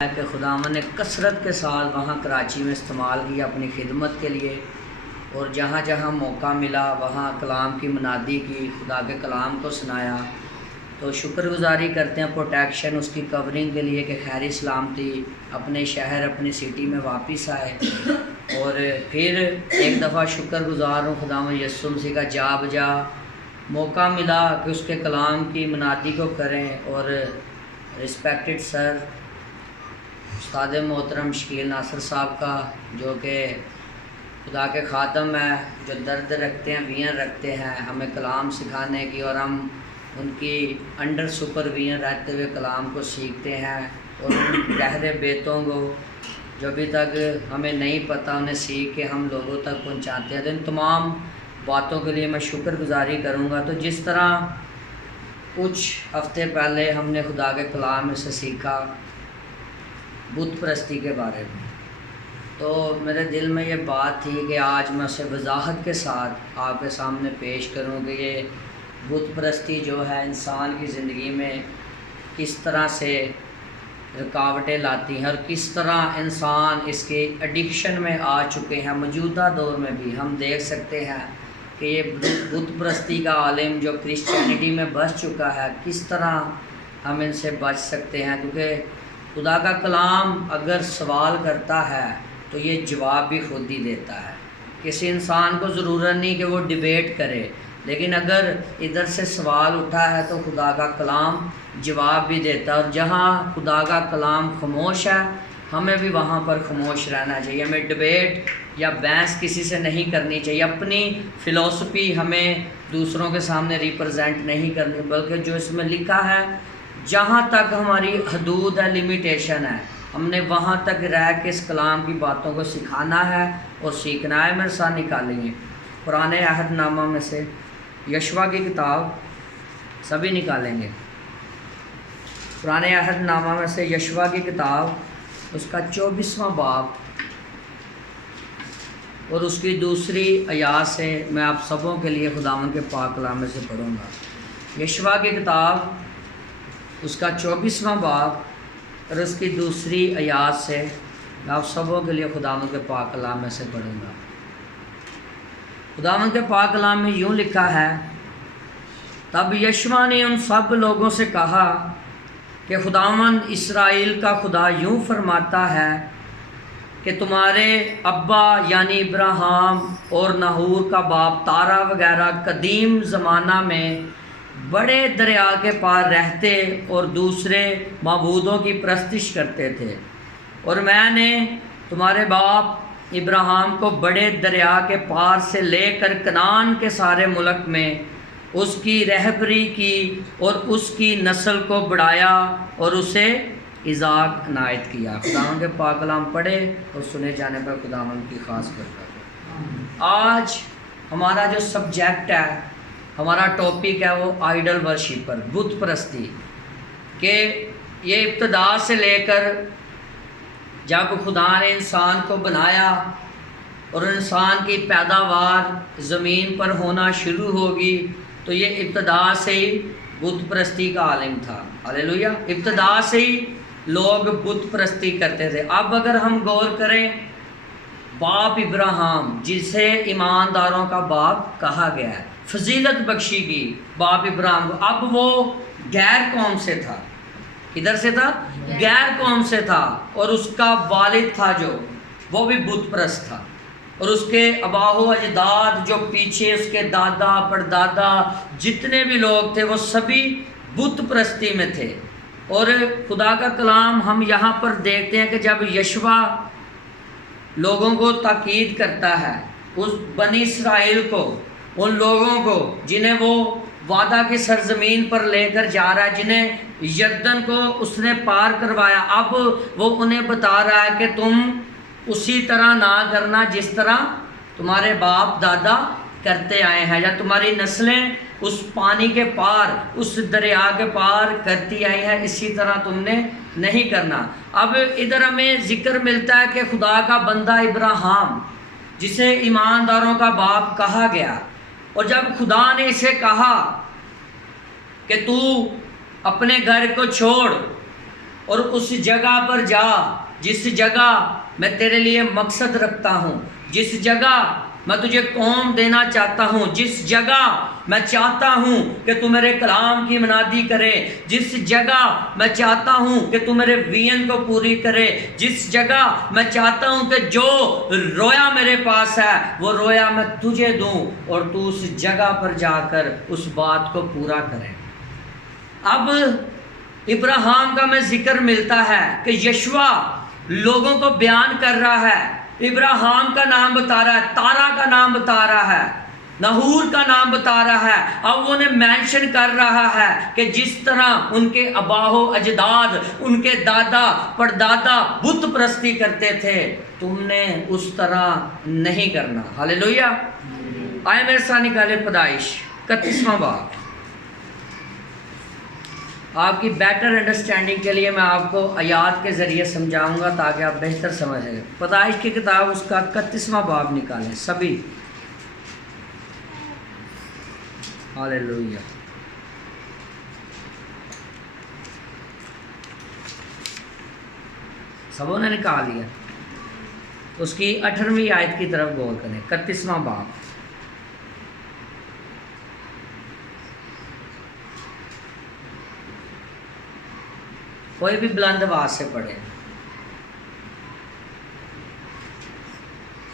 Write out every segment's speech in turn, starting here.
کہ خداوند نے کثرت کے ساتھ وہاں کراچی میں استعمال کیا اپنی خدمت کے لیے، اور جہاں جہاں موقع ملا وہاں کلام کی منادی کی، خدا کے کلام کو سنایا۔ تو شکر گزاری کرتے ہیں پروٹیکشن اس کی کورنگ کے لیے کہ خیری سلامتی اپنے شہر اپنی سٹی میں واپس آئے۔ اور پھر ایک دفعہ شکر گزار ہوں خداوند یسوع مسیح کا جا بجا موقع ملا کہ اس کے کلام کی منادی کو کریں۔ اور رسپیکٹڈ سر استاد محترم شکیل ناصر صاحب کا، جو کہ خدا کے خادم ہیں، جو درد رکھتے ہیں، وین رکھتے ہیں ہمیں کلام سکھانے کی، اور ہم ان کی انڈر سپرویژن رہتے ہوئے کلام کو سیکھتے ہیں، اور ان گہرے بیتوں کو جو ابھی تک ہمیں نہیں پتہ انہیں سیکھ کے ہم لوگوں تک پہنچاتے ہیں۔ تو ان تمام باتوں کے لیے میں شکر گزاری کروں گا۔ تو جس طرح کچھ ہفتے پہلے ہم نے خدا کے کلام میں سے سیکھا بت پرستی کے بارے میں، تو میرے دل میں یہ بات تھی کہ آج میں اسے وضاحت کے ساتھ آپ کے سامنے پیش کروں کہ یہ بت پرستی جو ہے انسان کی زندگی میں کس طرح سے رکاوٹیں لاتی ہیں، اور کس طرح انسان اس کے ایڈکشن میں آ چکے ہیں۔ موجودہ دور میں بھی ہم دیکھ سکتے ہیں کہ یہ بت پرستی کا عالم جو کرسچینٹی میں بس چکا ہے، کس طرح ہم ان سے بچ سکتے ہیں، کیونکہ خدا کا کلام اگر سوال کرتا ہے تو یہ جواب بھی خود ہی دیتا ہے۔ کسی انسان کو ضرورت نہیں کہ وہ ڈیبیٹ کرے، لیکن اگر ادھر سے سوال اٹھا ہے تو خدا کا کلام جواب بھی دیتا ہے۔ اور جہاں خدا کا کلام خاموش ہے ہمیں بھی وہاں پر خاموش رہنا چاہیے۔ ہمیں ڈیبیٹ یا بحث کسی سے نہیں کرنی چاہیے، اپنی فلسفی ہمیں دوسروں کے سامنے ریپرزینٹ نہیں کرنی، بلکہ جو اس میں لکھا ہے جہاں تک ہماری حدود ہے، لمیٹیشن ہے، ہم نے وہاں تک رہ کے اس کلام کی باتوں کو سکھانا ہے اور سیکھنا ہے۔ میرے ساتھ نکالیں گے پرانے عہد نامہ میں سے یشوع کی کتاب، سبھی نکالیں گے پرانے عہد نامہ میں سے یشوع کی کتاب، اس کا 24واں باب اور اس کی دوسری آیات سے میں آپ سبوں کے لیے خداوند کے پاک کلام میں سے پڑھوں گا۔ یشوع کی کتاب اس کا 24واں باب اور اس کی دوسری آیات سے میں آپ سبوں کے لیے خداوند کے پاک کلام میں سے پڑھوں گا۔ خداوند کے پاک کلام میں یوں لکھا ہے، تب یشوع نے ان سب لوگوں سے کہا کہ خداوند اسرائیل کا خدا یوں فرماتا ہے کہ تمہارے ابا یعنی ابراہیم اور نحور کا باپ تارا وغیرہ قدیم زمانہ میں بڑے دریا کے پار رہتے اور دوسرے معبودوں کی پرستش کرتے تھے، اور میں نے تمہارے باپ ابراہیم کو بڑے دریا کے پار سے لے کر کنعان کے سارے ملک میں اس کی رہبری کی اور اس کی نسل کو بڑھایا اور اسے اسحاق عنایت کیا۔ خداوند کے پاک کلام پڑھے اور سنے جانے پر خداوند کی خاص برکت۔ آج ہمارا جو سبجیکٹ ہے، ہمارا ٹاپک ہے وہ آئیڈل ورشپر، بت پرستی، کہ یہ ابتدا سے لے کر جب خدا نے انسان کو بنایا اور انسان کی پیداوار زمین پر ہونا شروع ہوگی تو یہ ابتدا سے ہی بت پرستی کا عالم تھا۔ ہاللیلویہ! ابتدا سے ہی لوگ بت پرستی کرتے تھے۔ اب اگر ہم غور کریں، باپ ابراہیم جسے ایمانداروں کا باپ کہا گیا ہے، فضیلت بخشی کی باپ ابراہیم کو، اب وہ غیر قوم سے تھا۔ کدھر سے تھا؟ غیر قوم سے تھا، اور اس کا والد تھا جو وہ بھی بت پرست تھا، اور اس کے آباء و اجداد جو پیچھے اس کے دادا پردادا جتنے بھی لوگ تھے وہ سبھی بت پرستی میں تھے۔ اور خدا کا کلام ہم یہاں پر دیکھتے ہیں کہ جب یشوع لوگوں کو تاکید کرتا ہے، اس بنی اسرائیل کو، ان لوگوں کو جنہیں وہ وعدہ کی سرزمین پر لے کر جا رہا ہے، جنہیں یردن کو اس نے پار کروایا، اب وہ انہیں بتا رہا ہے کہ تم اسی طرح نہ کرنا جس طرح تمہارے باپ دادا کرتے آئے ہیں، یا تمہاری نسلیں اس پانی کے پار، اس دریا کے پار کرتی آئی ہیں، اسی طرح تم نے نہیں کرنا۔ اب ادھر ہمیں ذکر ملتا ہے کہ خدا کا بندہ ابراہیم جسے ایمانداروں کا باپ کہا گیا، اور جب خدا نے اسے کہا کہ تو اپنے گھر کو چھوڑ اور اس جگہ پر جا جس جگہ میں تیرے لیے مقصد رکھتا ہوں، جس جگہ میں تجھے قوم دینا چاہتا ہوں، جس جگہ میں چاہتا ہوں کہ تو میرے کلام کی منادی کرے، جس جگہ میں چاہتا ہوں کہ تو میرے وین کو پوری کرے، جس جگہ میں چاہتا ہوں کہ جو رویا میرے پاس ہے وہ رویا میں تجھے دوں، اور تو اس جگہ پر جا کر اس بات کو پورا کرے۔ اب ابراہیم کا میں ذکر ملتا ہے کہ یشوع لوگوں کو بیان کر رہا ہے، ابراہیم کا نام بتا رہا ہے، تارا کا نام بتا رہا ہے، نحور کا نام بتا رہا ہے۔ اب وہ انہیں مینشن کر رہا ہے کہ جس طرح ان کے آبا و اجداد، ان کے دادا پردادا بت پرستی کرتے تھے، تم نے اس طرح نہیں کرنا۔ ہاللیلویہ۔ آئے میرے ساتھ نکالے پیدائش 31واں باب۔ آپ کی بیٹر انڈرسٹینڈنگ کے لیے میں آپ کو آیات کے ذریعے سمجھاؤں گا تاکہ آپ بہتر سمجھیں۔ پیدائش کی کتاب اس کا 31واں باب نکالیں سبھی۔ ہاللیلویہ۔ سبوں نے نکال لیا؟ اس کی 18ویں آیت کی طرف غور کریں۔ 31واں باب۔ کوئی بھی بلند آواز سے پڑھے۔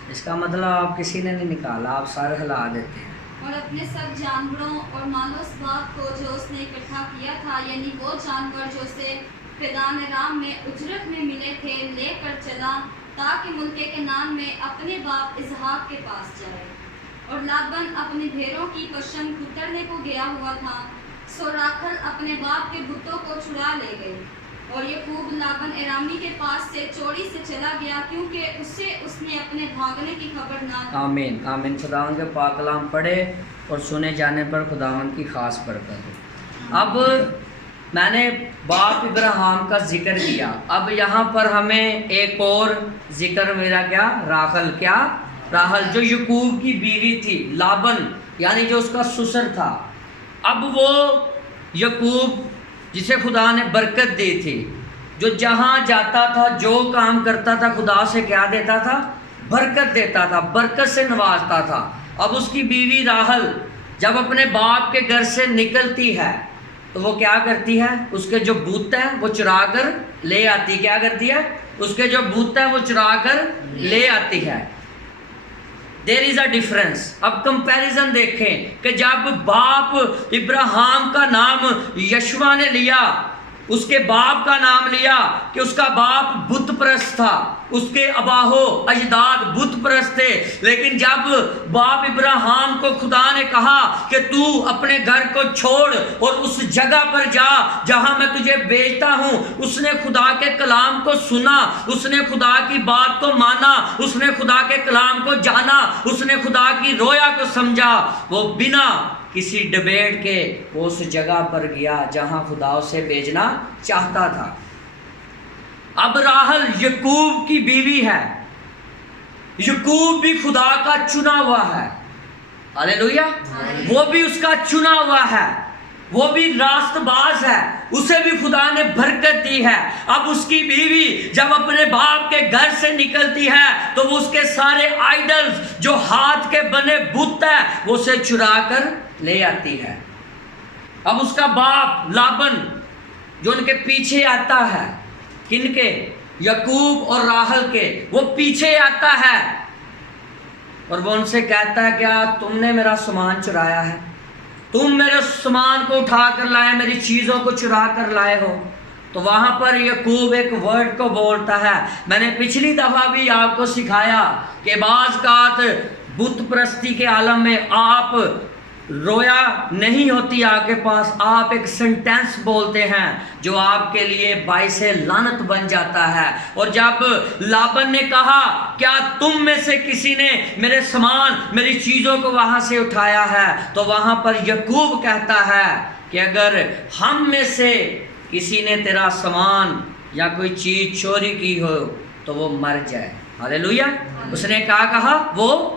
اس کا مطلب آپ کسی نے نہیں نکالا، آپ سارے ہلا دیتے ہیں۔ اور اپنے سب جانوروں اور مال و اسباب کو جو اس نے اکٹھا کیا تھا، یعنی وہ جانور جو اسے فدان رام میں اجرت میں ملے تھے، لے کر چلا تاکہ ملک کنعان میں اپنے باپ اسحاق کے پاس جائے۔ اور لابن اپنے بھیڑوں کی پشم کترنے کو گیا ہوا تھا، سو راکھل اپنے باپ کے بتوں کو چھڑا لے گئی۔ اور یعقوب لابن ارامی کے پاس سے چوری سے چلا گیا، کیونکہ اسے اس نے اپنے بھاگنے کی خبر نہ دی۔ آمین آمین۔ خداوند کے پاک کلام پڑھے اور سنے جانے پر خداوند کی خاص برکت ہو۔ اب میں نے باپ ابراہیم کا ذکر کیا، اب یہاں پر ہمیں ایک اور ذکر میرا کیا؟ راحل۔ کیا؟ راحل جو یعقوب کی بیوی تھی، لابن یعنی جو اس کا سسر تھا۔ اب وہ یعقوب جسے خدا نے برکت دی تھی، جو جہاں جاتا تھا جو کام کرتا تھا خدا سے کیا دیتا تھا؟ برکت دیتا تھا، برکت سے نوازتا تھا۔ اب اس کی بیوی راحل جب اپنے باپ کے گھر سے نکلتی ہے تو وہ کیا کرتی ہے؟ اس کے جو بت ہے وہ چرا کر لے آتی۔ کیا کرتی ہے؟ اس کے جو بت ہے وہ چرا کر لے آتی ہے۔ دیر از اے ڈفرنس۔ اب کمپیریزن دیکھیں کہ جب باپ ابراہیم کا نام یشوع نے لیا، اس کے باپ کا نام لیا کہ اس کا باپ بت پرست تھا، اس کے اباہو اجداد بت پرست تھے، لیکن جب باپ ابراہیم کو خدا نے کہا کہ تو اپنے گھر کو چھوڑ اور اس جگہ پر جا جہاں میں تجھے بھیجتا ہوں، اس نے خدا کے کلام کو سنا، اس نے خدا کی بات کو مانا، اس نے خدا کے کلام کو جانا، اس نے خدا کی رویا کو سمجھا۔ وہ بنا کسی ڈبیٹ کے وہ اس جگہ پر گیا جہاں خدا اسے بھیجنا چاہتا تھا۔ اب راحل یعقوب کی بیوی ہے، یعقوب بھی خدا کا چنا ہوا ہے۔ ہاللیلویہ۔ وہ بھی اس کا چنا ہوا ہے، وہ بھی راست باز ہے، اسے بھی خدا نے برکت دی ہے۔ اب اس کی بیوی جب اپنے باپ کے گھر سے نکلتی ہے تو وہ اس کے سارے آئیڈلز جو ہاتھ کے بنے بت ہے وہ اسے چرا کر لے آتی ہے۔ اب اس کا باپ لابن جو ان کے پیچھے آتا ہے، کن کے؟ یعقوب اور راحل کے، وہ پیچھے آتا ہے اور وہ ان سے کہتا ہے کیا تم نے میرا سامان چرایا ہے؟ تم میرے سامان کو اٹھا کر لائے، میری چیزوں کو چرا کر لائے ہو؟ تو وہاں پر یعقوب ایک ورڈ کو بولتا ہے۔ میں نے پچھلی دفعہ بھی آپ کو سکھایا کہ بعض اوقات بت پرستی کے عالم میں آپ رویا نہیں ہوتی آپ کے پاس، آپ ایک سنٹینس بولتے ہیں جو آپ کے لیے باعث لعنت بن جاتا ہے۔ اور جب لابن نے کہا کیا تم میں سے کسی نے میرے سامان، میری چیزوں کو وہاں سے اٹھایا ہے، تو وہاں پر یعقوب کہتا ہے کہ اگر ہم میں سے کسی نے تیرا سامان یا کوئی چیز چوری کی ہو تو وہ مر جائے۔ ہاللیلویہ۔ اس نے کہا وہ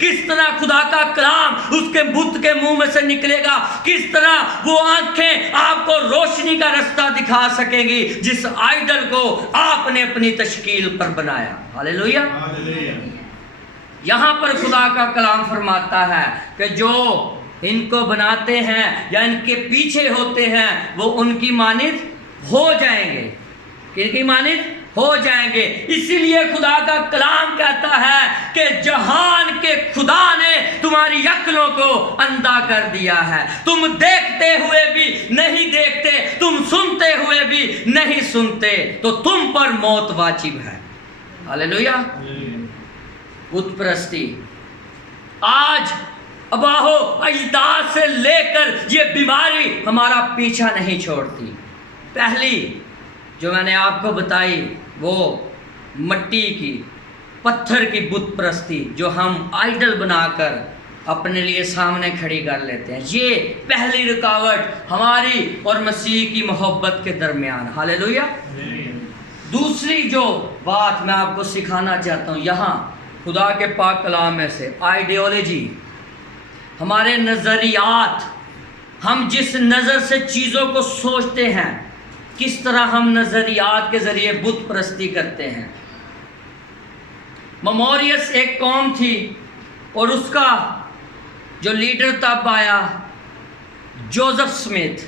کس طرح خدا کا کلام اس کے بت کے منہ میں سے نکلے گا، کس طرح وہ آنکھیں آپ کو روشنی کا رستہ دکھا سکیں گی جس آئیڈل کو آپ نے اپنی تشکیل پر بنایا۔ ہاللیلویہ۔ یہاں پر خدا کا کلام فرماتا ہے کہ جو ان کو بناتے ہیں یا ان کے پیچھے ہوتے ہیں وہ ان کی مانند ہو جائیں گے، کن کی مانند ہو جائیں گے۔ اسی لیے خدا کا کلام کہتا ہے کہ جہان کے خدا نے تمہاری عقلوں کو اندھا کر دیا ہے، تم دیکھتے ہوئے بھی نہیں دیکھتے، تم سنتے ہوئے بھی نہیں سنتے، تو تم پر موت واجب ہے۔ ہاللیلویہ۔ بت پرستی آج آباء و اجداد سے لے کر یہ بیماری ہمارا پیچھا نہیں چھوڑتی۔ پہلی جو میں نے آپ کو بتائی وہ مٹی کی، پتھر کی بت پرستی جو ہم آئیڈل بنا کر اپنے لیے سامنے کھڑی کر لیتے ہیں، یہ پہلی رکاوٹ ہماری اور مسیح کی محبت کے درمیان۔ ہاللیلویہ۔ دوسری جو بات میں آپ کو سکھانا چاہتا ہوں یہاں خدا کے پاک کلام میں سے، آئیڈیالوجی، ہمارے نظریات، ہم جس نظر سے چیزوں کو سوچتے ہیں، کس طرح ہم نظریات کے ذریعے بت پرستی کرتے ہیں۔ مموریس ایک قوم تھی اور اس کا جو لیڈر تب آیا جوزف سمتھ،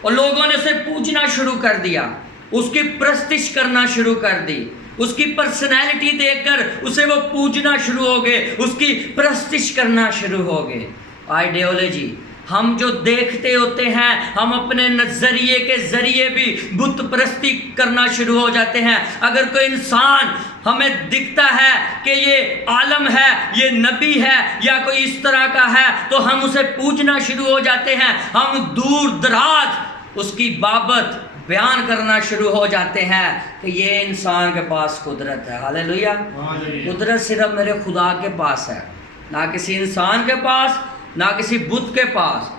اور لوگوں نے اسے پوجنا شروع کر دیا، اس کی پرستش کرنا شروع کر دی، اس کی پرسنالٹی دیکھ کر اسے وہ پوجنا شروع ہو گئے، اس کی پرستش کرنا شروع ہو گئے۔ آئیڈیالوجی، ہم جو دیکھتے ہوتے ہیں ہم اپنے نظریے کے ذریعے بھی بت پرستی کرنا شروع ہو جاتے ہیں۔ اگر کوئی انسان ہمیں دکھتا ہے کہ یہ عالم ہے، یہ نبی ہے یا کوئی اس طرح کا ہے تو ہم اسے پوجنا شروع ہو جاتے ہیں، ہم دور دراز اس کی بابت بیان کرنا شروع ہو جاتے ہیں کہ یہ انسان کے پاس قدرت ہے۔ ہاللیلویہ۔ قدرت صرف میرے خدا کے پاس ہے، نہ کسی انسان کے پاس، نہ کسی بت کے پاس۔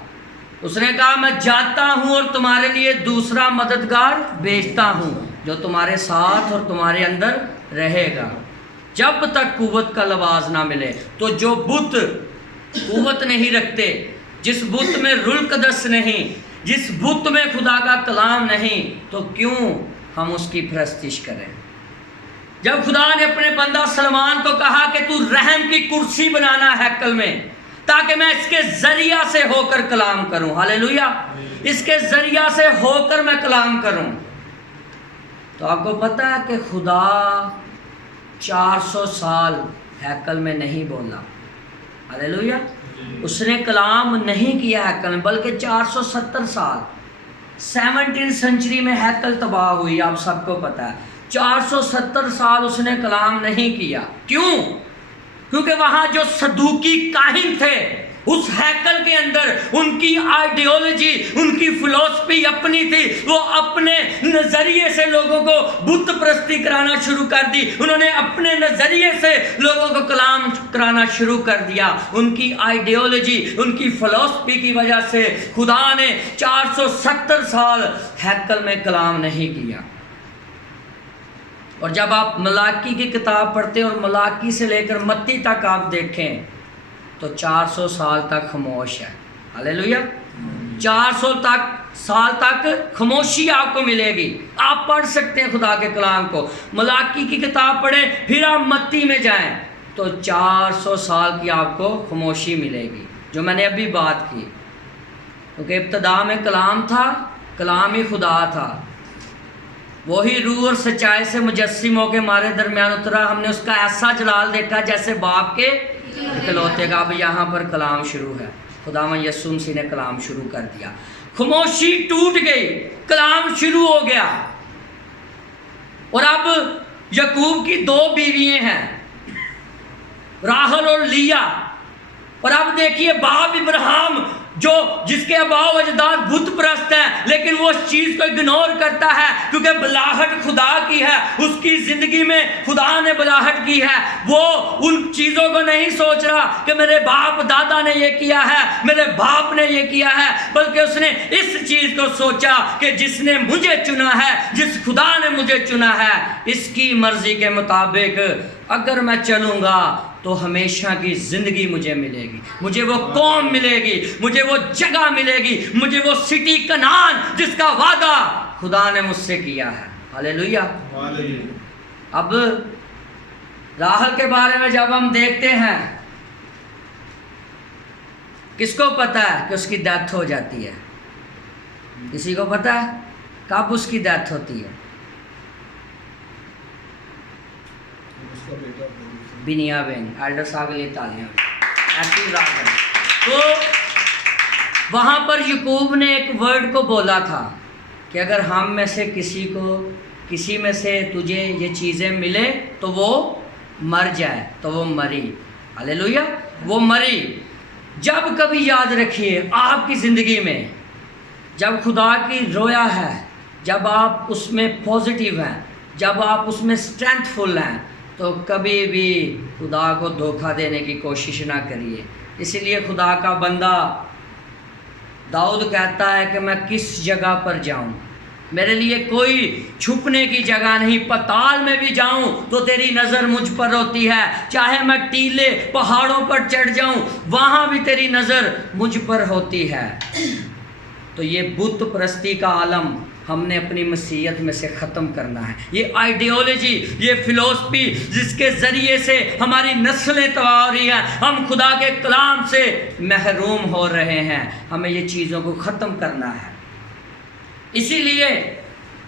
اس نے کہا میں جاتا ہوں اور تمہارے لیے دوسرا مددگار بھیجتا ہوں جو تمہارے ساتھ اور تمہارے اندر رہے گا جب تک قوت کا لباس نہ ملے۔ تو جو بت قوت نہیں رکھتے، جس بت میں روح القدس نہیں، جس بت میں خدا کا کلام نہیں، تو کیوں ہم اس کی پرستش کریں؟ جب خدا نے اپنے بندہ سلمان کو کہا کہ تو رحم کی کرسی بنانا ہے ہیکل میں تاکہ میں اس کے ذریعہ سے ہو کر کلام کروں، ہاللیلویہ، اس کے ذریعہ سے ہو کر میں کلام کروں، تو آپ کو پتہ ہے کہ خدا 400 سال ہیکل میں نہیں بولا۔ ہاللیلویہ۔ اس نے کلام نہیں کیا ہیکل میں، بلکہ 470 سال 17 سنچری میں ہیکل تباہ ہوئی، آپ سب کو پتہ ہے۔ 470 سال اس نے کلام نہیں کیا۔ کیوں؟ کیونکہ وہاں جو صدوقی کاہن تھے اس ہیکل کے اندر ان کی آئیڈیالوجی، ان کی فلسفی اپنی تھی، وہ اپنے نظریے سے لوگوں کو بت پرستی کرانا شروع کر دی، انہوں نے اپنے نظریے سے لوگوں کو کلام کرانا شروع کر دیا۔ ان کی آئیڈیالوجی، ان کی فلسفی کی وجہ سے خدا نے 470 سال ہیکل میں کلام نہیں کیا۔ اور جب آپ ملاکی کی کتاب پڑھتے اور ملاکی سے لے کر متی تک آپ دیکھیں تو 400 سال تک خاموش ہے۔ ہاللیلویہ۔ 400 سال تک خاموشی آپ کو ملے گی۔ آپ پڑھ سکتے ہیں خدا کے کلام کو، ملاکی کی کتاب پڑھیں، پھر آپ متی میں جائیں تو 400 سال کی آپ کو خاموشی ملے گی، جو میں نے ابھی بات کی۔ کیونکہ ابتدا میں کلام تھا، کلام ہی خدا تھا، وہی روح اور سچائی سے مجسموں کے ہمارے درمیان اترا، ہم نے اس کا ایسا جلال دیکھا جیسے باپ کے اکلوتے کا۔ اب یہاں پر کلام شروع ہے، خداوند یسوع مسیح نے کلام شروع کر دیا، خاموشی ٹوٹ گئی، کلام شروع ہو گیا۔ اور اب یعقوب کی 2 بیویاں ہیں، راحل اور لیا، اور اب دیکھیے باپ ابراہیم جو جس کے آباء و اجداد بت پرست ہیں، لیکن وہ اس چیز کو اگنور کرتا ہے کیونکہ بلاہٹ خدا کی ہے، اس کی زندگی میں خدا نے بلاہٹ کی ہے۔ وہ ان چیزوں کو نہیں سوچ رہا کہ میرے باپ دادا نے یہ کیا ہے، میرے باپ نے یہ کیا ہے، بلکہ اس نے اس چیز کو سوچا کہ جس نے مجھے چنا ہے، جس خدا نے مجھے چنا ہے، اس کی مرضی کے مطابق اگر میں چلوں گا تو ہمیشہ کی زندگی مجھے ملے گی، مجھے وہ قوم ملے گی، مجھے وہ جگہ ملے گی، مجھے وہ سٹی کنعان جس کا وعدہ خدا نے مجھ سے کیا ہے۔ ہاللیلویہ۔ اب راحل کے بارے میں جب ہم دیکھتے ہیں، کس کو پتا ہے کہ اس کی ڈیتھ ہو جاتی ہے؟ کسی کو پتا ہے کب اس کی ڈیتھ ہوتی ہے؟ بنیامین، ایلڈر صاحب کے لیے تالیاں۔ تو وہاں پر یعقوب نے ایک ورڈ کو بولا تھا کہ اگر ہم میں سے کسی میں سے تجھے یہ چیزیں ملے تو وہ مر جائے، تو وہ مری۔ ہاللیلویہ، وہ مری۔ جب کبھی یاد رکھیے آپ کی زندگی میں جب خدا کی رویا ہے، جب آپ اس میں پازیٹیو ہیں، جب آپ اس میں اسٹرینتھ فل ہیں، تو کبھی بھی خدا کو دھوکہ دینے کی کوشش نہ کریے۔ اسی لیے خدا کا بندہ داؤد کہتا ہے کہ میں کس جگہ پر جاؤں، میرے لیے کوئی چھپنے کی جگہ نہیں، پتال میں بھی جاؤں تو تیری نظر مجھ پر ہوتی ہے، چاہے میں ٹیلے پہاڑوں پر چڑھ جاؤں وہاں بھی تیری نظر مجھ پر ہوتی ہے۔ تو یہ بت پرستی کا عالم ہم نے اپنی مسیحیت میں سے ختم کرنا ہے۔ یہ آئیڈیالوجی، یہ فلسفی جس کے ذریعے سے ہماری نسلیں تباہ ہو رہی ہیں، ہم خدا کے کلام سے محروم ہو رہے ہیں، ہمیں یہ چیزوں کو ختم کرنا ہے۔ اسی لیے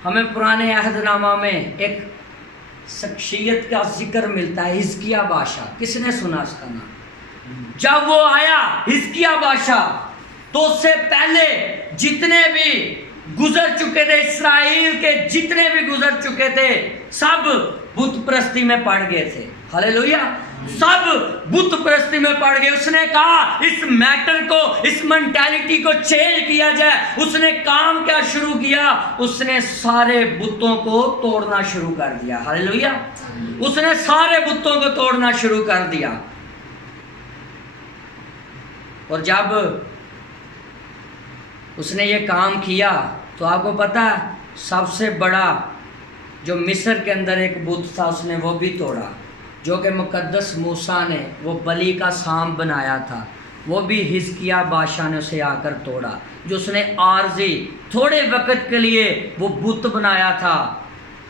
ہمیں پرانے عہد نامہ میں ایک شخصیت کا ذکر ملتا ہے، حزقیہ بادشاہ۔ کس نے سنا اس کا نام؟ جب وہ آیا حزقیہ بادشاہ، تو اس سے پہلے جتنے بھی گزر چکے تھے، اسرائیل کے جتنے بھی گزر چکے تھے، سب بت پرستی میں پڑ گئے تھے۔ ہاللیلویہ، سب بت پرستی میں پڑ گئے۔ اس نے کہا اس میٹر کو، اس مینٹیلٹی کو چینج کیا جائے۔ اس نے کام کیا شروع کیا؟ اس نے سارے بتوں کو توڑنا شروع کر دیا۔ ہاللیلویہ، اس نے سارے بتوں کو توڑنا شروع کر دیا۔ اور جب اس نے یہ کام کیا تو آپ کو پتا ہے سب سے بڑا جو مصر کے اندر ایک بت تھا اس نے وہ بھی توڑا، جو کہ مقدس موسیٰ نے وہ بلی کا سام بنایا تھا، وہ بھی حزقیہ بادشاہ نے اسے آ کر توڑا۔ جو اس نے عارضی تھوڑے وقت کے لیے وہ بت بنایا تھا،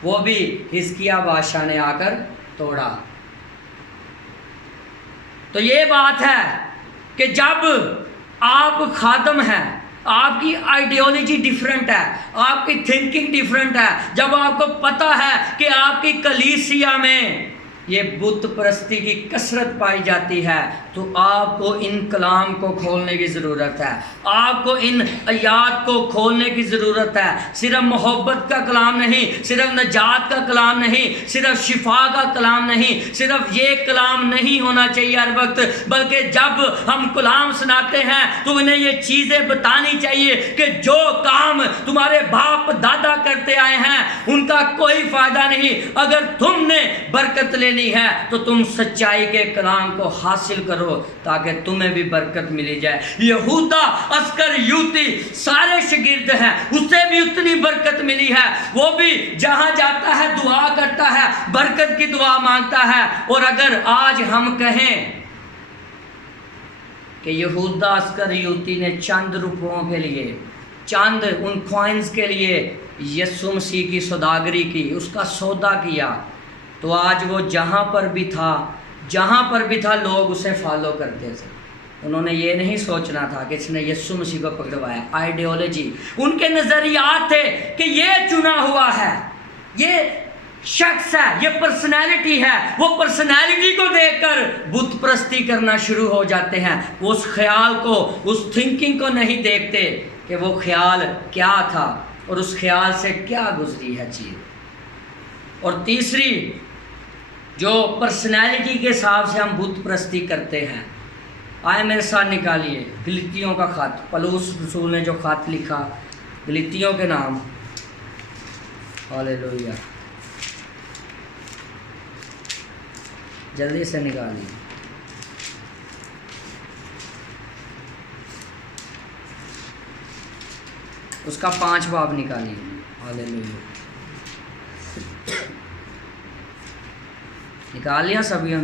وہ بھی حزقیہ بادشاہ نے آ کر توڑا۔ تو یہ بات ہے کہ جب آپ خادم ہیں، آپ کی آئیڈیالوجی ڈیفرنٹ ہے، آپ کی تھنکنگ ڈیفرنٹ ہے، جب آپ کو پتہ ہے کہ آپ کی کلیسیا میں یہ بت پرستی کی کثرت پائی جاتی ہے، تو آپ کو ان کلام کو کھولنے کی ضرورت ہے، آپ کو ان آیات کو کھولنے کی ضرورت ہے۔ صرف محبت کا کلام نہیں، صرف نجات کا کلام نہیں، صرف شفا کا کلام نہیں، صرف یہ کلام نہیں ہونا چاہیے ہر وقت، بلکہ جب ہم کلام سناتے ہیں تو انہیں یہ چیزیں بتانی چاہیے کہ جو کام تمہارے باپ دادا کرتے آئے ہیں ان کا کوئی فائدہ نہیں۔ اگر تم نے برکت لینی ہے تو تم سچائی کے کلام کو حاصل کرو تاکہ تمہیں بھی برکت ملی جائے۔ یہودا اسکریوتی سارے شاگرد ہیں، اسے بھی اتنی برکت ملی ہے، وہ بھی جہاں جاتا ہے دعا کرتا ہے، برکت کی دعا مانگتا ہے۔ اور اگر آج ہم کہیں کہ یہودا اسکریوتی نے چند روپوں کے لیے، چند ان کوائنز کے لیے یسوع مسیح کی سوداگری کی، اس کا سودا کیا، تو آج وہ جہاں پر بھی تھا لوگ اسے فالو کرتے تھے۔ انہوں نے یہ نہیں سوچنا تھا کہ اس نے یسوع مسیح کو پکڑوایا۔ آئیڈیالوجی، ان کے نظریات تھے کہ یہ چنا ہوا ہے، یہ شخص ہے، یہ پرسنالٹی ہے۔ وہ پرسنالٹی کو دیکھ کر بت پرستی کرنا شروع ہو جاتے ہیں۔ وہ اس خیال کو، اس تھنکنگ کو نہیں دیکھتے کہ وہ خیال کیا تھا اور اس خیال سے کیا گزری ہے چیز۔ اور تیسری جو پرسنالٹی کے حساب سے ہم بت پرستی کرتے ہیں، آئے میرے ساتھ نکالیے گلتیوں کا خط۔ پولس رسول نے جو خط لکھا گلتیوں کے نام، ہاللیلویہ، جلدی سے نکالیے۔ اس کا 5 باب نکالیے۔ ہاللیلویہ، نکال لیا سبھی ہم؟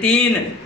3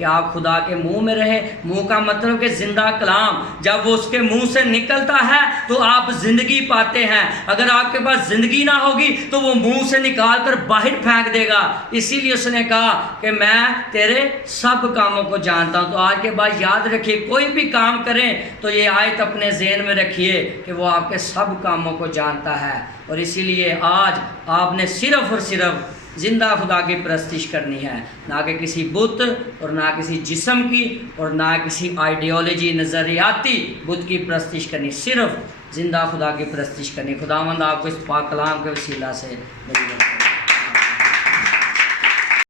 کہ آپ خدا کے منہ میں رہیں. منہ کا مطلب کہ زندہ کلام جب وہ اس کے منہ سے نکلتا ہے تو آپ زندگی پاتے ہیں. اگر آپ کے پاس زندگی نہ ہوگی تو وہ منہ سے نکال کر باہر پھینک دے گا. اسی لیے اس نے کہا کہ میں تیرے سب کاموں کو جانتا ہوں. تو آج کے بعد یاد رکھیے کوئی بھی کام کریں تو یہ آیت اپنے ذہن میں رکھیے کہ وہ آپ کے سب کاموں کو جانتا ہے. اور اسی لیے آج آپ نے صرف اور صرف زندہ خدا کی پرستش کرنی ہے, نہ کہ کسی بت اور نہ کسی جسم کی اور نہ کسی آئیڈیالوجی نظریاتی بت کی پرستش کرنی, صرف زندہ خدا کی پرستش کرنی. خداوند آپ کو اس پاک کلام کے وسیلہ سے بڑی